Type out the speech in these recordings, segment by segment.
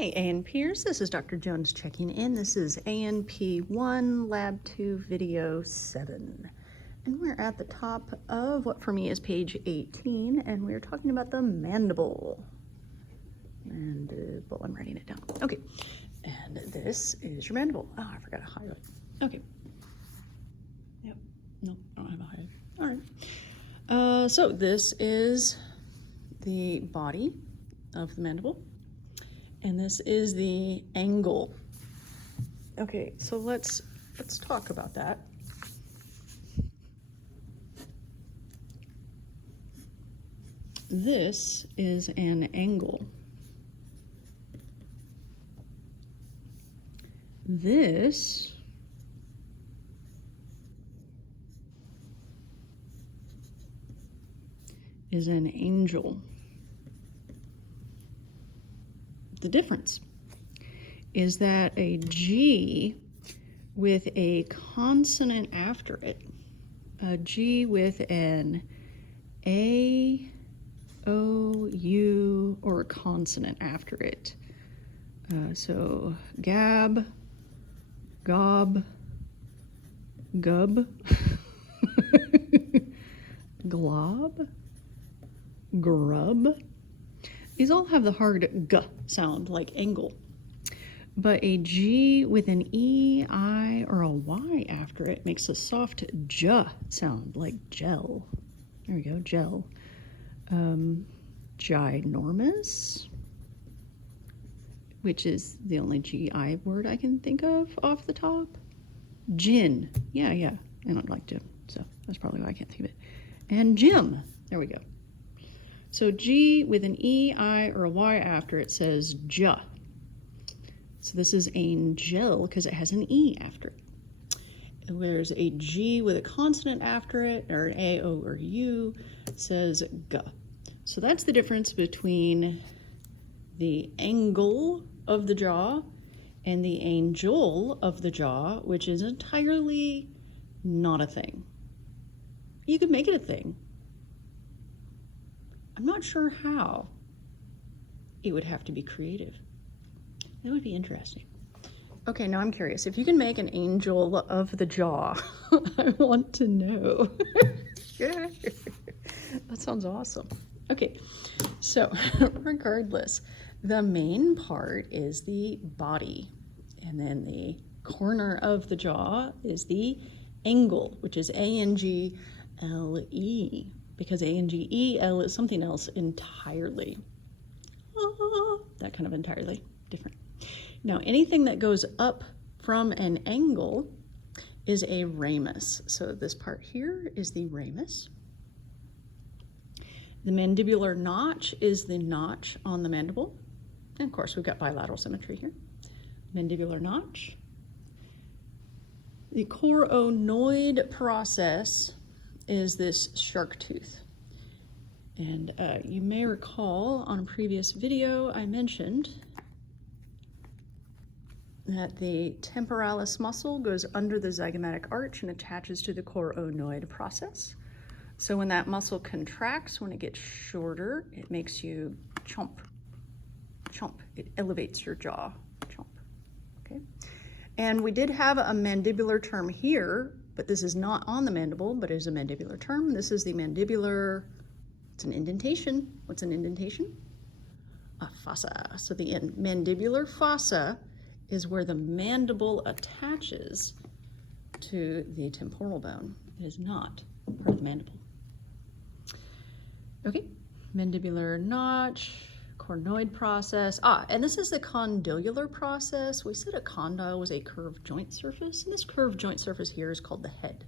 Hi A&Pers, this is Dr. Jones checking in. This is A&P 1 Lab 2 Video 7. And we're at the top of what for me is page 18, and we're talking about the mandible. Mandible, I'm writing it down. Okay, and this is your mandible. Oh, I forgot to highlight. Okay. Yep, no, I don't have a highlight. All right. So this is the body of the mandible. And this is the angle. Okay, so let's talk about that. This is an angle. This is an angel. The difference is that a G with a consonant after it, a G with an A, O, U, or a consonant after it. So gab, gob, gub, glob, grub. These all have the hard G sound, like angle. But a G with an E, I, or a Y after it makes a soft J sound, like gel. There we go, gel. Ginormous, which is the only GI word I can think of off the top. Gin, yeah, I don't like gin, so that's probably why I can't think of it. And Jim, there we go. So G with an E, I, or a Y after it says J. So this is angel because it has an E after it. And there's a G with a consonant after it, or an A, O, or U, says G. So that's the difference between the angle of the jaw and the angel of the jaw, which is entirely not a thing. You could make it a thing. I'm not sure how. It would have to be creative. That would be interesting. Okay, now I'm curious. If you can make an angel of the jaw, I want to know. Yeah. That sounds awesome. Okay, so regardless, the main part is the body. And then the corner of the jaw is the angle, which is A-N-G-L-E. Because A-N-G-E-L is something else entirely. That kind of entirely different. Now, anything that goes up from an angle is a ramus. So this part here is the ramus. The mandibular notch is the notch on the mandible. And of course, we've got bilateral symmetry here. Mandibular notch. The coronoid process is this shark tooth. And you may recall on a previous video I mentioned that the temporalis muscle goes under the zygomatic arch and attaches to the coronoid process. So when that muscle contracts, when it gets shorter, it makes you chomp, chomp. It elevates your jaw, chomp, okay? And we did have a mandibular term here, but this is not on the mandible, but it is a mandibular term. This is the mandibular, it's an indentation. What's an indentation? A fossa. So the mandibular fossa is where the mandible attaches to the temporal bone. It is not part of the mandible. Okay, mandibular notch, coronoid process. And this is the condylar process. We said a condyle was a curved joint surface, and this curved joint surface here is called the head.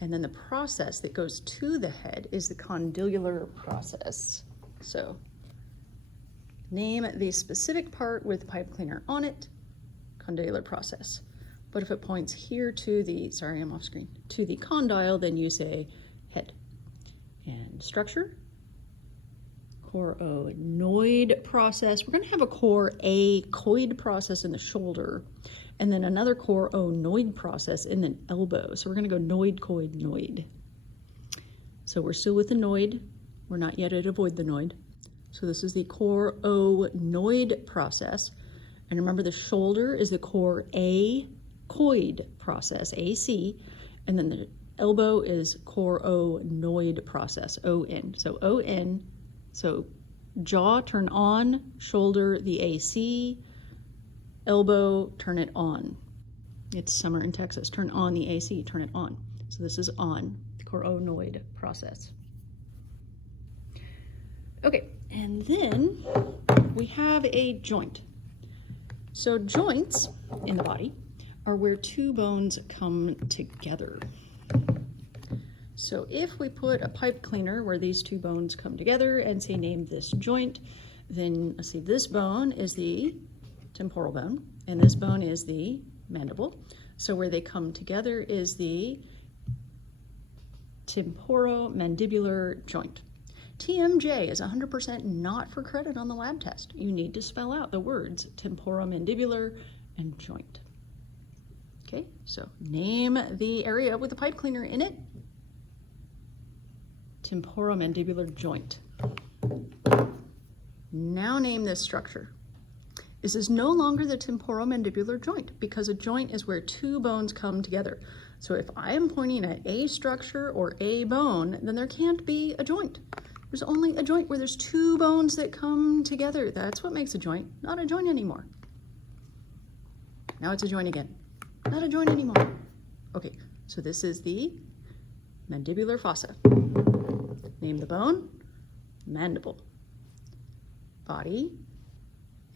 And then the process that goes to the head is the condylar process. So name the specific part with the pipe cleaner on it, condylar process. But if it points here to the, sorry, I'm off screen, to the condyle, then you say head. And structure, coronoid process. We're going to have a coracoid process in the shoulder, and then another coronoid process in the elbow. So we're going to go noid, coid, noid. So we're still with the noid. We're not yet at avoid the noid. So this is the coronoid process. And remember, the shoulder is the coracoid process, AC, and then the elbow is coronoid process, ON. So ON, so jaw, turn on, shoulder, the AC, elbow, turn it on. It's summer in Texas. Turn on the AC, turn it on. So this is on, the coronoid process. Okay, and then we have a joint. So joints in the body are where two bones come together. So if we put a pipe cleaner where these two bones come together and say name this joint, then let's see, this bone is the temporal bone and this bone is the mandible. So where they come together is the temporomandibular joint. TMJ is 100% not for credit on the lab test. You need to spell out the words temporomandibular and joint. Okay, so name the area with the pipe cleaner in it. Temporomandibular joint. Now name this structure. This is no longer the temporomandibular joint because a joint is where two bones come together. So if I am pointing at a structure or a bone, then there can't be a joint. There's only a joint where there's two bones that come together. That's what makes a joint, not a joint anymore. Now it's a joint again. Not a joint anymore. Okay, so this is the mandibular fossa. Name the bone, mandible. Body,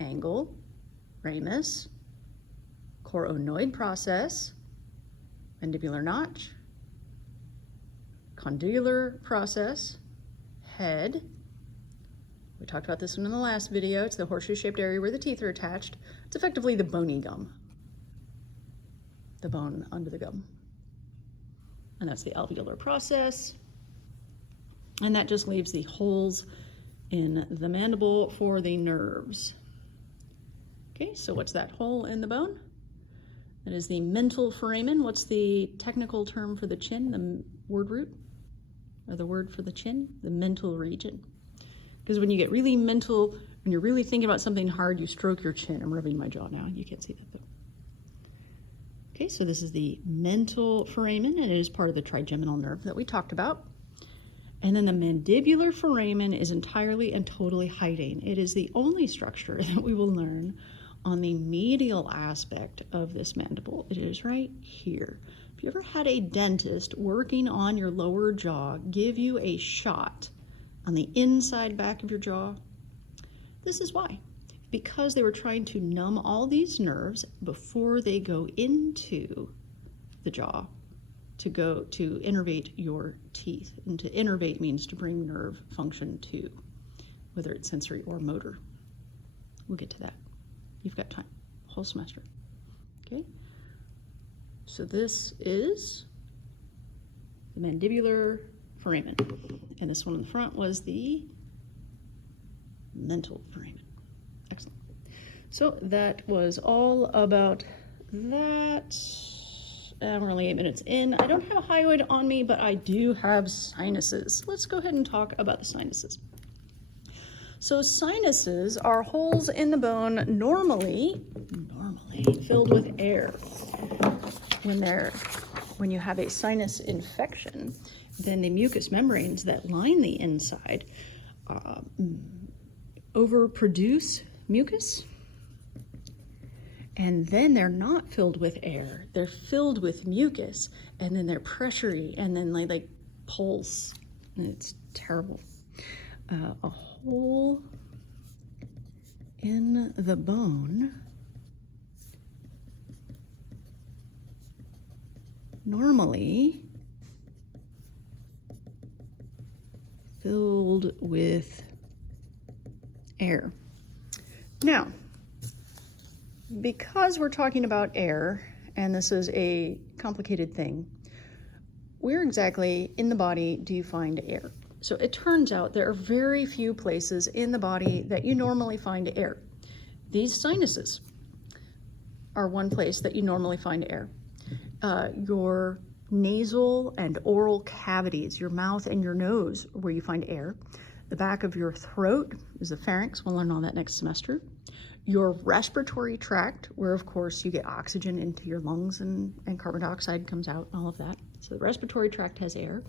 angle, ramus, coronoid process, mandibular notch, condylar process, head. We talked about this one in the last video. It's the horseshoe-shaped area where the teeth are attached. It's effectively the bony gum, the bone under the gum. And that's the alveolar process. And that just leaves the holes in the mandible for the nerves. Okay, so what's that hole in the bone? That is the mental foramen. What's the technical term for the chin, the word root? Or the word for the chin? The mental region. Because when you get really mental, when you're really thinking about something hard, you stroke your chin. I'm rubbing my jaw now. You can't see that though. Okay, so this is the mental foramen, and it is part of the trigeminal nerve that we talked about. And then the mandibular foramen is entirely and totally hiding. It is the only structure that we will learn on the medial aspect of this mandible. It is right here. If you ever had a dentist working on your lower jaw give you a shot on the inside back of your jaw, this is why. Because they were trying to numb all these nerves before they go into the jaw to go to innervate your teeth. And to innervate means to bring nerve function to, whether it's sensory or motor. We'll get to that. You've got time, whole semester. Okay? So this is the mandibular foramen. And this one in the front was the mental foramen. Excellent. So that was all about that. We're only 8 minutes in. I don't have hyoid on me, but I do have sinuses. Let's go ahead and talk about the sinuses. So sinuses are holes in the bone normally filled with air. When you have a sinus infection, then the mucous membranes that line the inside overproduce mucus, and then they're not filled with air. They're filled with mucus, and then they're pressury, and then they like pulse, and it's terrible. A hole in the bone normally filled with air. Now, because we're talking about air, and this is a complicated thing, where exactly in the body do you find air? So it turns out there are very few places in the body that you normally find air. These sinuses are one place that you normally find air. Your nasal and oral cavities, your mouth and your nose, where you find air. The back of your throat is the pharynx. We'll learn all that next semester. Your respiratory tract, where of course you get oxygen into your lungs and carbon dioxide comes out and all of that. So the respiratory tract has air.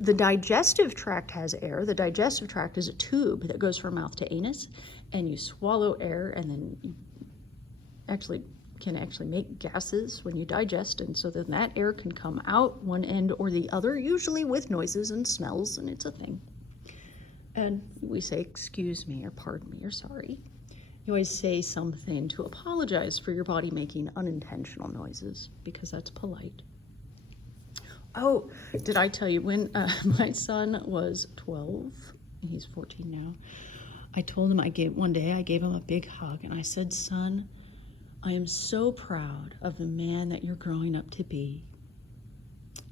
The digestive tract has air. The digestive tract is a tube that goes from mouth to anus, and you swallow air, and then you can actually make gases when you digest, and so then that air can come out one end or the other, usually with noises and smells, and it's a thing. And we say, excuse me, or pardon me, or sorry. You always say something to apologize for your body making unintentional noises, because that's polite. Oh, did I tell you, when my son was 12, and he's 14 now, I told him, one day I gave him a big hug, and I said, son, I am so proud of the man that you're growing up to be.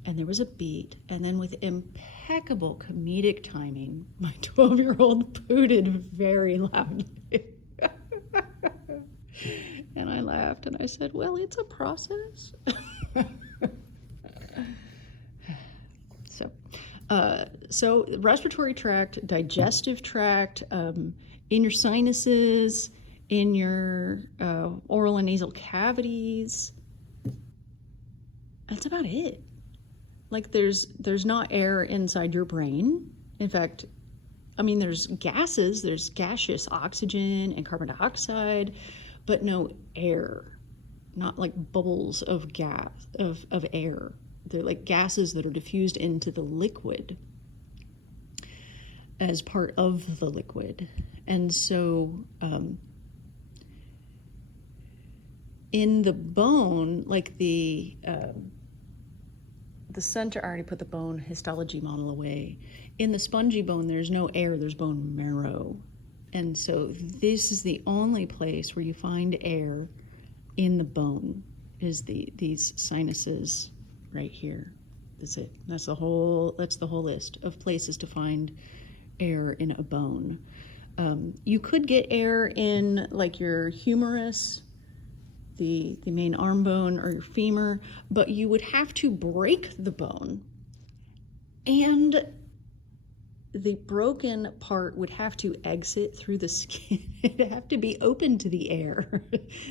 And there was a beat, and then with impeccable comedic timing, my 12-year-old pooted very loudly. And I laughed, and I said, well, it's a process. So respiratory tract, digestive tract, in your sinuses, in your oral and nasal cavities. That's about it. Like there's not air inside your brain. In fact, I mean, there's gases, there's gaseous oxygen and carbon dioxide, but no air, not like bubbles of gas, of air. They're like gases that are diffused into the liquid as part of the liquid. And so in the bone, like the center, I already put the bone histology model away. In the spongy bone, there's no air, there's bone marrow. And so this is the only place where you find air in the bone, is these sinuses right here. That's it. That's the whole list of places to find air in a bone. You could get air in like your humerus, the main arm bone, or your femur, but you would have to break the bone, and the broken part would have to exit through the skin. It'd have to be open to the air.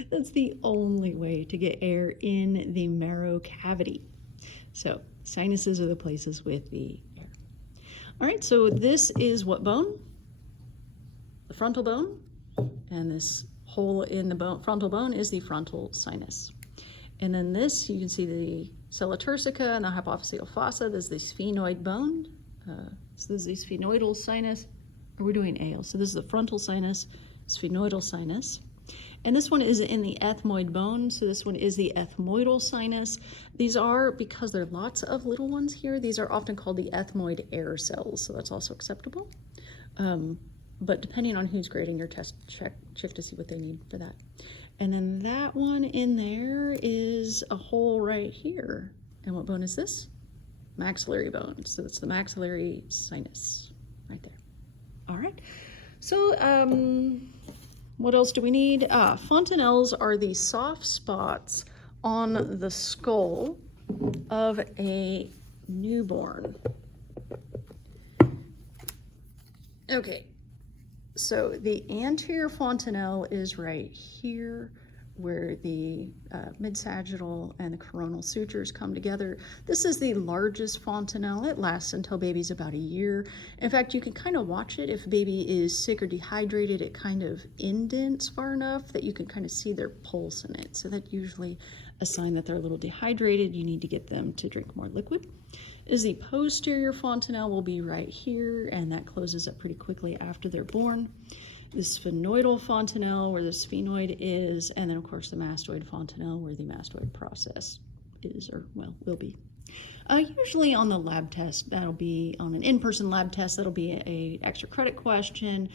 That's the only way to get air in the marrow cavity. So sinuses are the places with the air. All right, so this is what bone? The frontal bone, and this hole in the frontal bone is the frontal sinus. And then this, you can see the sella turcica and the hypophyseal fossa. There's the sphenoid bone. So this is the sphenoidal sinus. Or we're doing ale. So this is the frontal sinus, sphenoidal sinus. And this one is in the ethmoid bone. So this one is the ethmoidal sinus. These are, because there are lots of little ones here, these are often called the ethmoid air cells. So that's also acceptable. But depending on who's grading your test, check to see what they need for that. And then that one in there is a hole right here. And what bone is this? Maxillary bone. So it's the maxillary sinus right there. All right. So what else do we need? Fontanelles are the soft spots on the skull of a newborn. Okay. So the anterior fontanelle is right here, where the mid-sagittal and the coronal sutures come together. This is the largest fontanelle. It lasts until baby's about a year. In fact, you can kind of watch it. If a baby is sick or dehydrated, it kind of indents far enough that you can kind of see their pulse in it. So that's usually a sign that they're a little dehydrated. You need to get them to drink more liquid. Is the posterior fontanelle will be right here, and that closes up pretty quickly after they're born. The sphenoidal fontanelle, where the sphenoid is, and then of course the mastoid fontanelle, where the mastoid process is, or well, will be. Usually on the lab test, that'll be on an in-person lab test, that'll be a extra credit question.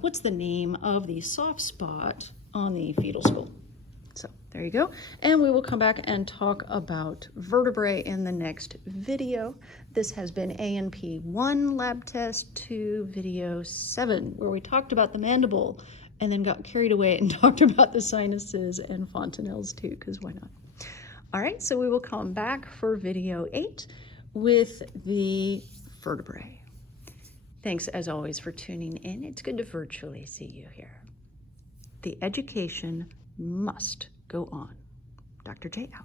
What's the name of the soft spot on the fetal skull? So there you go. And we will come back and talk about vertebrae in the next video. This has been A&P 1 lab test 2 video 7, where we talked about the mandible and then got carried away and talked about the sinuses and fontanelles too, because why not? All right, so we will come back for video 8 with the vertebrae. Thanks, as always, for tuning in. It's good to virtually see you here. The education must go on. Dr. J out.